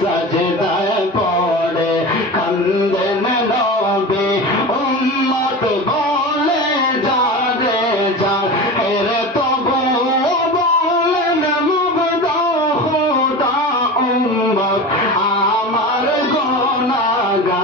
সাজদায় পড়ে কান্দেন নবে উম্মত বলে যারে যা। এর আমার গোনাগা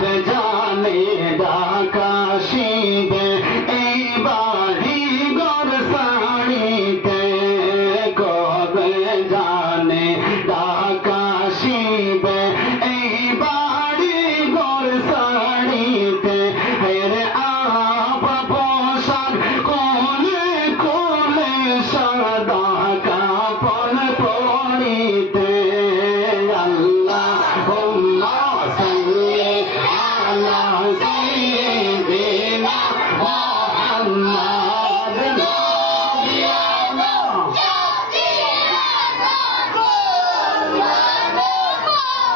জানে ডাকাশি দে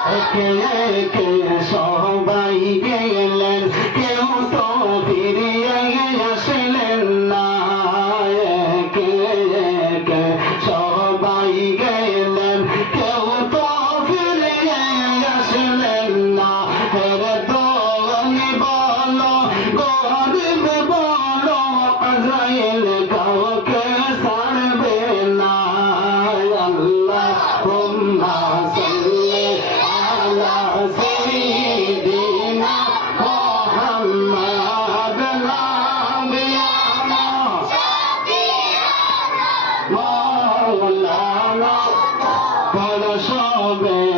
একে একে সবাই গেলেন। কেউ তো ফিরিয়ে আসলেন না। আসলেন না। مولانا فلا شعبي